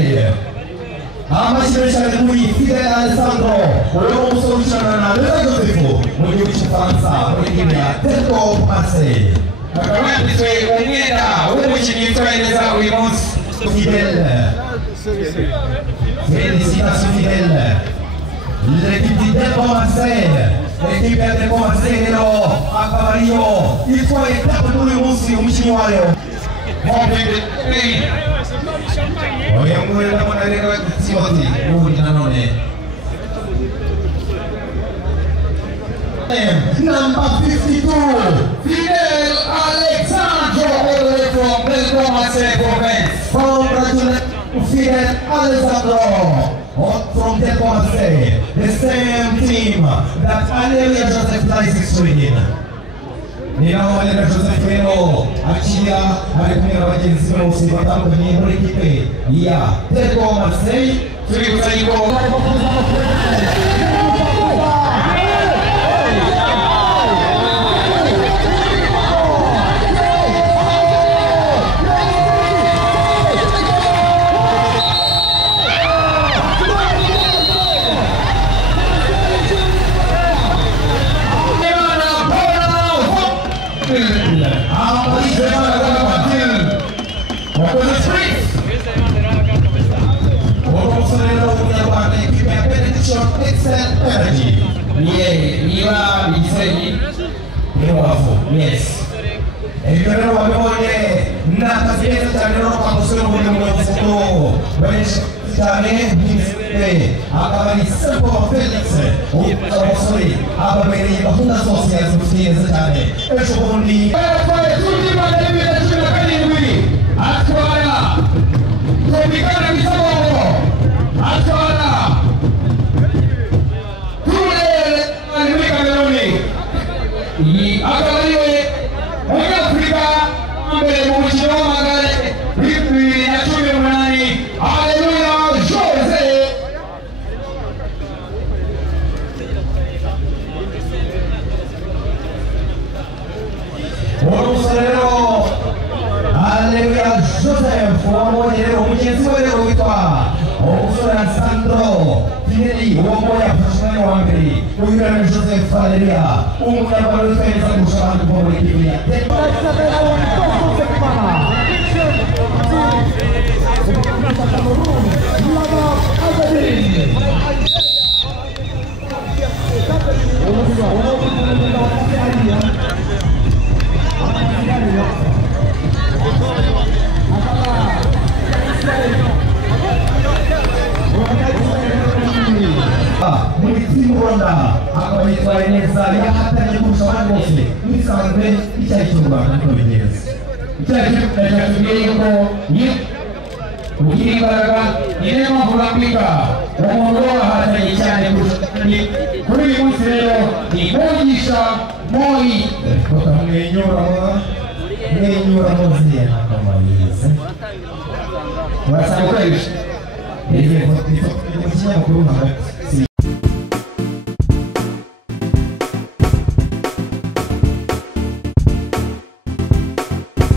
Marseille. Amashyirisha kuri Fidel Alessandro uwo musolushana na Leo Josefo mu gihugu cy'Ubufaransa muri timu ya Atletico Marseille. Akabanditswe umwenda w'umukinnyi witwaye neza uyu munsi Fidel. Félicitations Fidel. L'équipe d'Atletico Marseille. L'équipe d'Atletico Marseille rero akabariyo yitwaye tapu uyu munsi umukinnyi wayo. Oya mwere ndabona rero Timothy ubundi nanone number 52 Fidel Alessandro all the way from Atletico Marseille province. Congratulations Fidel Alessandro from Atletico Marseille, the same team that Anelia Joseph plays in. Ninaona Joseph Reno achia alikumira wajenzi wose batandukanye muri equipe ya Atletico Marseille turi kuzayiko yes. Pero wabone na kazieza chanero kwa kusema mwenye mwenye Chane Biste akabari simple Felix umusore ababere bahunda zose yazufitiye cyane ejo bundi tundi mademi ya 17 atwara tubikana bisabo atwara tule ni Kameruni iyi akabariwe muri Afrika mbere mu mukino w'amagare bibiri na 18. Haleluya Jose Orusorero Haleluya Joseph wamwonyerero mugenzi we rero witwa Orusore Alessandro Finelli wamwoye afashwe wa mbere uyu rero Joseph Haleluya umunyarwanda witwa gushaka muri equipe ya muri timu Rwanda akaba yitwaye neza yahatanye kurusha abandi bose bisanzwe icyayi cy'u Rwanda n'ubumenyerezo icyayi cyatubwiye ko ugira imbaraga niyo mpamvu bambika umuntu wahatanye cyane kurusha kuri uyu munsi rero ni Mugisha Moi mwenyura muziye akamarize urasanga ukoresha